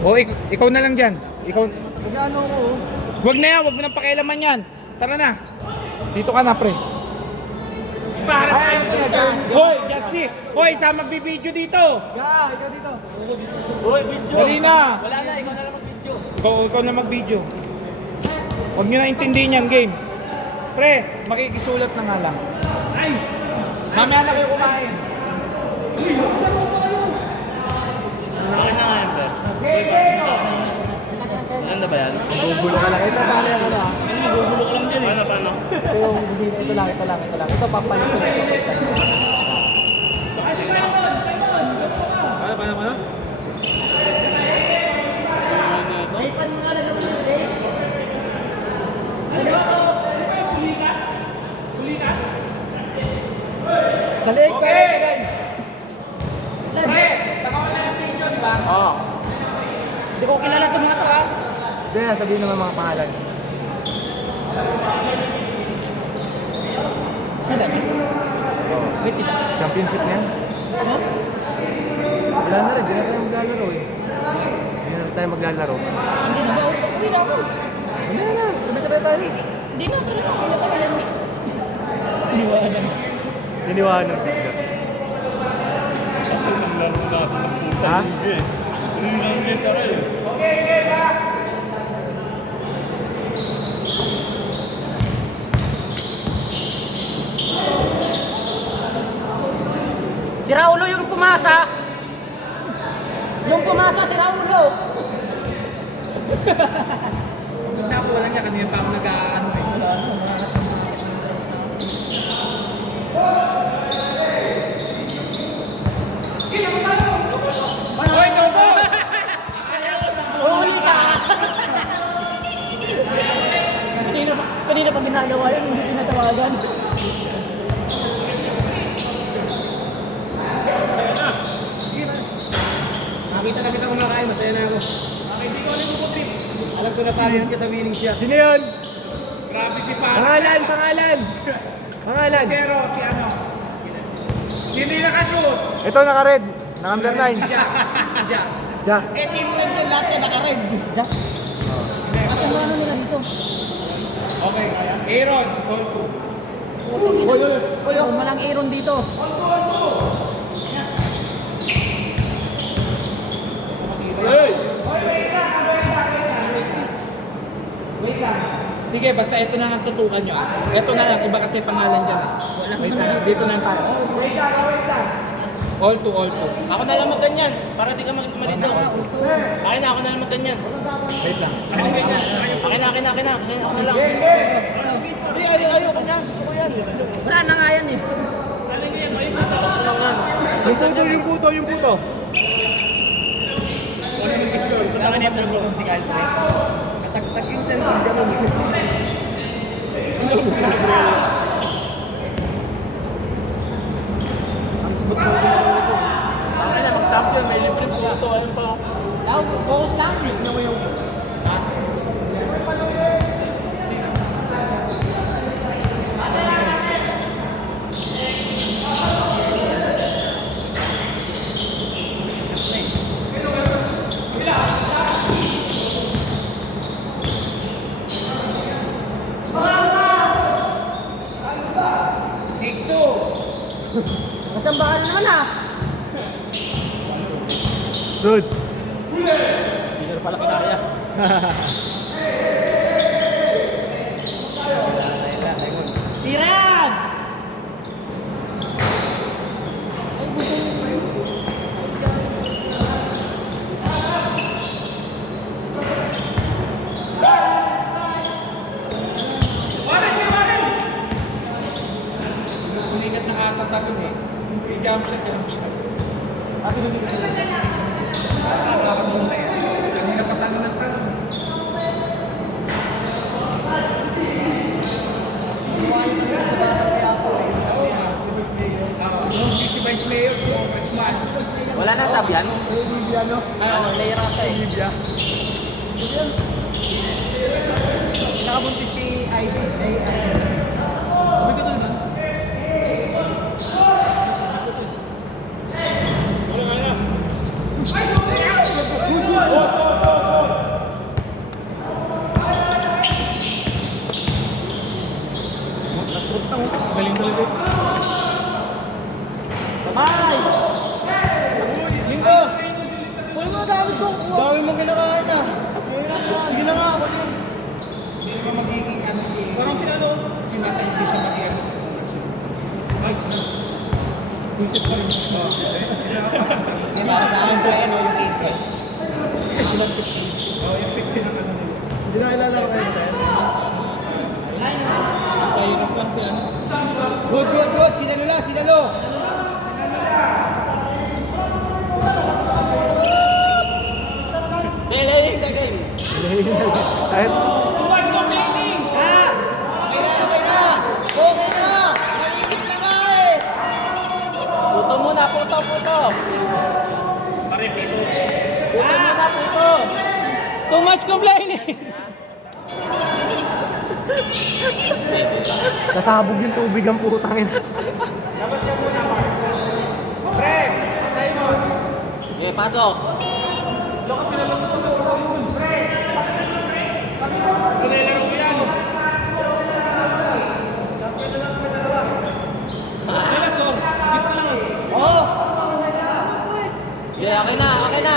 O, ikaw na lang dyan. Ikaw. Magano ko. Huwag na yan, huwag mo nang pakialaman yan. Tara na. Dito ka na, pre. Para sa iyo. Hoy, Justy! Hoy, sa magbibideo dito! Ikaw dito. Hoy, video. Dali na! Wala na, ikaw na lang mag-video. Ikaw na mag-video. Huwag nyo na intindihin yan, game. Pre, makikisulat na nga lang. Ay! Mamaya na kayo kumain. Bakit na nga yan, bro? Maganda ba yan? Gugulo ka lang. Ito, paano yan, ano ah? Magugulo ko lang din eh. Paano? Ito lang. Ito, papalit ko. Paano? Salik! Okay! Pre, takawan na ng video, di ba? Oo. Hindi ko kilala ito mga to ha. Hindi, sabihin naman mga pangalan. Sila niya? Wait sila. Championship na yan? Ano? Wala na rin, hindi na tayo maglalaro eh. Hindi na tayo maglalaro. Hindi na ba? Hindi na ako. Wala na, sabay-sabay tayo. Hindi na talaga. Hindi na talaga. Iniwanan. Iniwanan bigla. Ang laro natin ng puta. Ha? Yung nangyay tayo eh. Okay, game ha? Si Raulo yung pumasa. Nung pumasa si Raulo. Nakuha lang niya kanina pa ako nag-ano eh. Hoy, Dodo! Huli ka. Kanina pa ginagawa yun, hindi pinatawagan. Nakita na kita kumakain, masaya na ako. Alam ko na pagod ka sa winning shot. Sino yun? Grabe si Parang. Pangalan! Zero, si ano? Sino yung nakashoot? Ito naka-red, naka-number 9. Si Jack. Ja. Eh, team red yun, lahat yan naka-red. Jack. Asan na ano nila dito? Okay, Aaron, call to. Malang Aaron dito. Sige, basta ito na ang tutukan nyo. Ito na lang, iba kasi pangalan dyan. Wait lang, dito na tayo. All to. Ako na lang mag-ganyan. Para di ka malito. Akin na, ako na lang mag-ganyan. Wait lang. Akin na. Ako na lang. Hindi, ayaw ko na. Gusto ko yan. Wala na nga yan eh. Ako lang yan. Yung puto. Kasama niya yung si Kyle. Tag yung cellphone dyan mo. Akin na, mag-champion. May libre puto. Ayun pa. Focus lang. Matsambahan naman ah. Good. Hindi na pala kinaya. Tiran! Umingat na kakatapin eh. Jump shot. Ako umingat na. Nakakamuha na yan. Kanina pa tanong ng tanong. Si Vice Mayor, si Congressman. Wala na sabi yan. Ano, layera ka eh. Nakabuntis si Ivy. Wala ka na. Dami mong kinakain ah. Hindi na nga ako yun. Hindi naman magiging ano si... Parang sila no? Si Nathan, hindi siya mag-iano sa Ay, Bullshit pa rin. Hindi para sa akin pa yan o yung 15. Oh, yung 50 ng ano nila. Hindi na ilalaro kayo tayo. tahirap lang si ano. Good, good, good. Sinalo lang, sinalo. Dahil, dahil. Kahit Buwas ng training! Ha? Okay na, okay na. Okay na. Mainit na nga eh. Puto muna, puto, puto. Pare, pito. Puto muna, puto. Too much complaining. nasabog yung tubig ang putang ina. Okay, pasok. Oo. Yeah, okay na, okay na.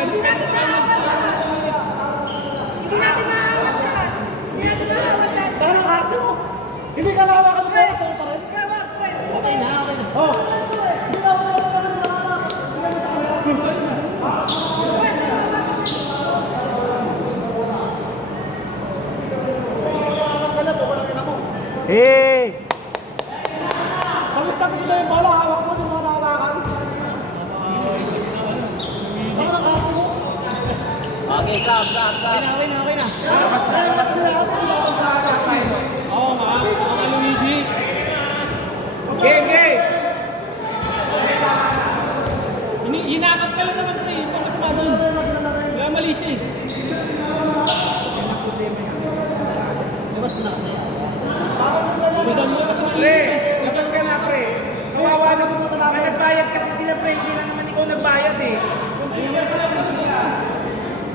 Hindi natin maawat lahat. Hindi natin maawat lahat. Parang arte mo. Hindi ka nawakan mo tayo. Saan pa rin? Rawak, pre. Okay na, okay na. Oh. Hey! Kapit-kapit sa'yo yung bola, hawak mo, di mo nahawakan. Parang arte mo. Okay, stop, stop, stop. Okay na, okay na. Sila sa sa'yo. Oo nga, mga Luigi. Game, game! Hinakap ka lang naman ito eh. Ito masama doon. Wala mali siya eh. Labas mo na kasi. Madam mo kasi Pre, labas ka na, pre. Kawawa na kung nagbayad kasi sila, pre. Hindi na naman ikaw nagbayad eh.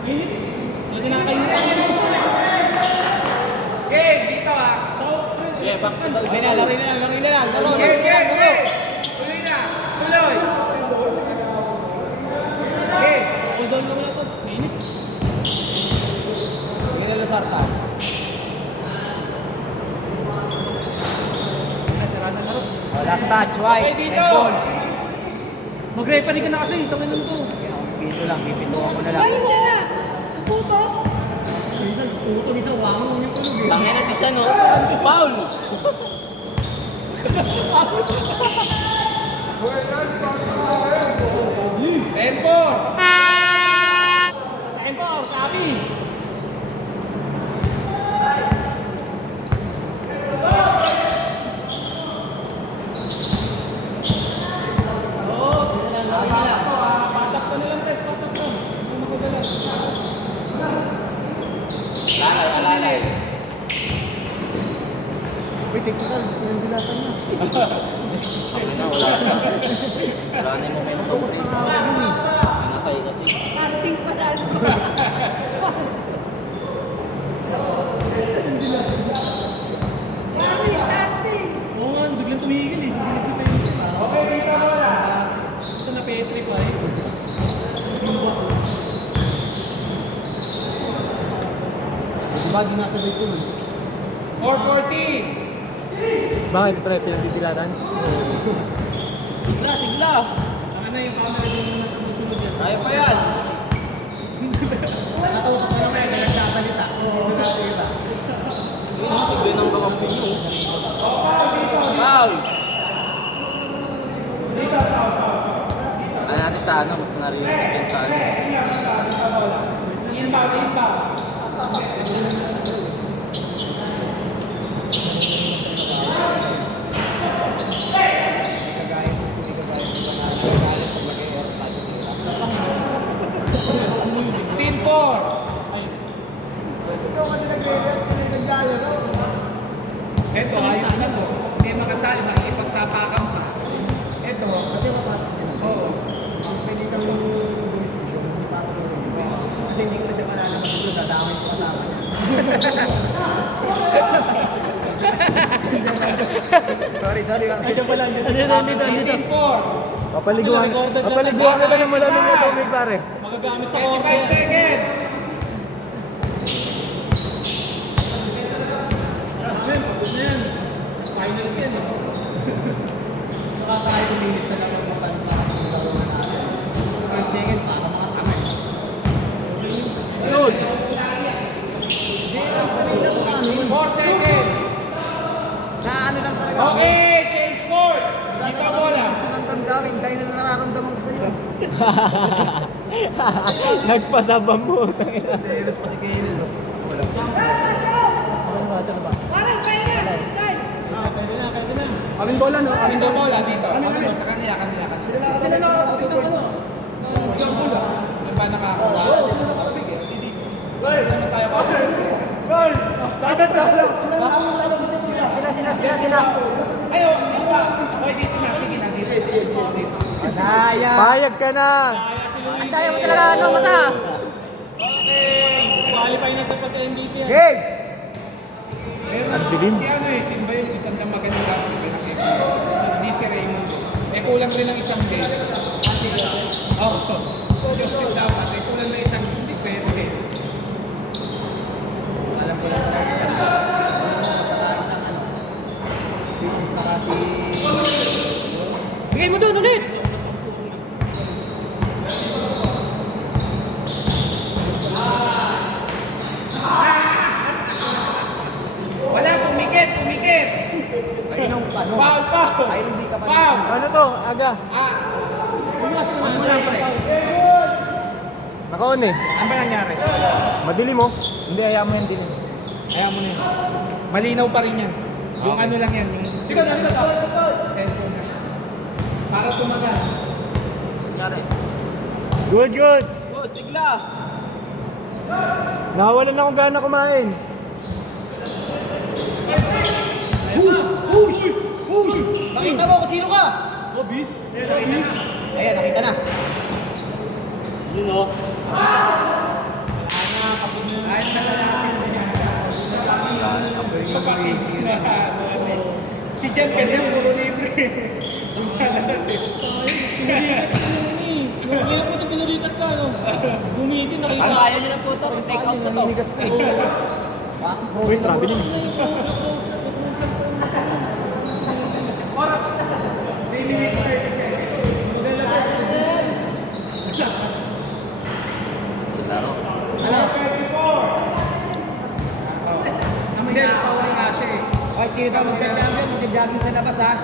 Init. Lagi na kayo. Game, dito ah. Yeah, back to the... Okay na, laro na lang, laro na lang. Laro, Game, game, laro. game. Tuloy na. Tuloy. Game. Hold on lang ito. Init. Hindi na lasarta. Oh, last touch, white. Okay, dito. Red ball. Mag-referee ka na kasi. Ito ka lang to. Pito lang, pipintuan ko na lang. Ay, hindi na. Puto. Puto ni sa wango niyo tulog eh. Tangina si siya, no? Foul! Tempo. Tempo, sabi! Patak ka na lang, Tess. Patak ka. Hindi mo magagala. Wala. Uy, technical. Yung dilatan niya. Wala na yung momentum. Pinatay kasi. Parting pa dahil. Dami, dati. Oo nga, biglang tumigil eh. Okay, dito mo na. Ito na Petri pa eh. Diba, di nasa rate yun eh. 440. Bakit pre, pinagdidilatan? Sigla, sigla! Saka na yung camera din na sumusunod yan. Kaya pa yan! Natausap ko naman yung nagsasalita. Sigla ng kakampi nyo. Foul! Ano natin sa ano, mas narinig yan sa ano. Inbound. Ito, ayun na to. Hindi makasali, makikipagsapakan pa. Ito, oo. Pwede siyang jurisdiction, hindi pa ako kasi hindi ko na siya malalaman dito, dadamay ko kasama niya. Sorry. Ay, dyan pala. Dito. 18-4. Papaliguan kita ng malamig na tubig, pare. Magagamit sa 25 seconds. Finals yan eh. Nakakain minutes na lang ang mapansa. First second, para mga tanga. Yun. 4 seconds. Na ano lang talaga. Okay, change court. Di pa bola. Gusto ng damdamin, dahil na nararamdaman ko sa'yo. Nagpasabam mo. Selos pa si Kaylin. Wala. Parang pahinga. Start. Pwede na. Kaming bola, no? Kaming Dito bola. bola dito. Sa kanila. Sila na ako dito. Sino ba nakakuha? Sila. Ayo, sino ba? Okay, dito na. Sige na, dito. Sige. Daya. Payag ka na. Tayo mo talaga ano mata. Qualify na sa pagka-MVP yan. Game! Ang dilim. Si ano eh, Simba yung isang na maganda ako pinakita. Hindi si Raymundo. Eh kulang rin ng isang game. Oo. Joseph dapat. Eh kulang na isang hindi pwede. Alam ko lang talaga yan. Bigay mo doon ulit. Wala, pumikit. Ayun ang ano. Foul. Ayun hindi ka pa. Foul. Ano to? Aga. Ano na pre? Nakaon eh. Ano ba nangyari? Madilim mo. Hindi, ayaw mo yan din. Ayaw mo na yan. Malinaw pa rin yan. Yung ano lang yan. Yung Ikaw na. cellphone na. Para tumagal. Good. Good, sigla. Nawalan akong gana kumain. Nakita mo kung sino ka? Ayan, nakita na. Yun o. Si Jan kanya puro libre. Ang malakas eh. Yung ilang puto pinalitat ka, no? Gumitin, nakita. Ano ayaw nyo na po ito? Take out na to. Naninigas na Wait, traveling. Hindi, nagpawali nga siya eh. Ay, sino daw magka-champion? Magka-jogging sa labas, ha?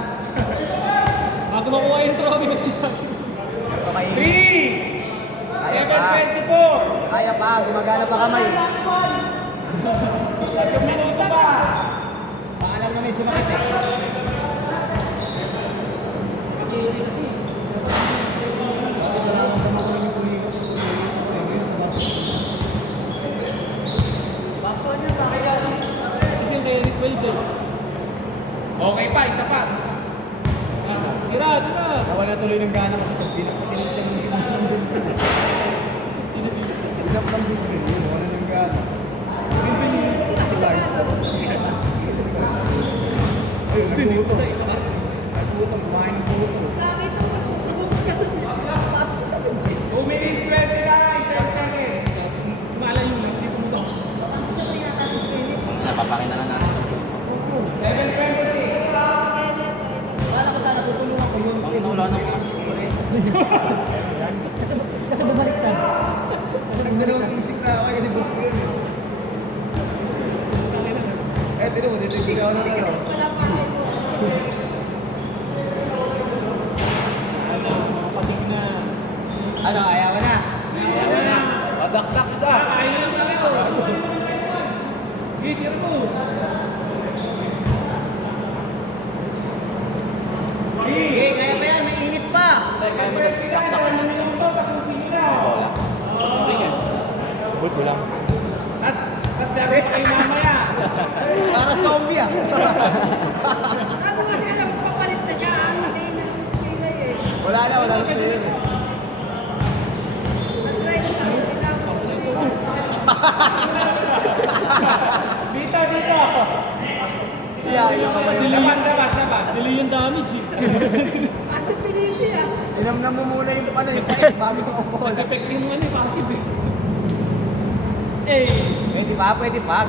Bago makuha yung trophy, magsisabi. Ito kay... 3! 7:24! Kaya pa, gumagana pa kamay. 3 minutes na ba? Paalam na may sumakit, eh. Kasi yung kay Eric Wade eh. Okay pa, isa pa. Tira. Nawala tuloy ng gana kasi pag pinapasinig siya ng Pinap ng bigil, yun, wala ng gana. Ay, nagputo. Nagputo, kumain ng puto. Grabe ito. Pasok siya sa bench, eh. 2 minutes 29, 10 seconds. Malayo lang, hindi pumunta. Napapakita na natin. 7:26. Wala ko sana tutulungan ko yun. Bakit wala na po? Kasi bumaliktad. Kasi nagdalawang isip na ako kasi boss ko yun. Eh, tino mo, dito ako ng ano. Wala pa ako. Pating na. Ano, ayaw mo na? Padakdak isa. Ayaw na tayo. Tira mo. Okay, kaya pa yan, mainit pa. Kaya mo nagpidakdakan ng minuto, tatlong sila. Good mo lang. Tapos lagi pa kayo mamaya. Para zombie, ah. Sabi nga siya na magpapalit na siya. Hindi na. Kilay eh. Wala na players. Nag-try na lang. Dito. Yeah, yung kamay. Labas. yung damage eh. Kasi pinisi ah. Inamnam mo muna yung fight bago mo bola. Nag-effect yung passive eh. Eh! Pwede pa.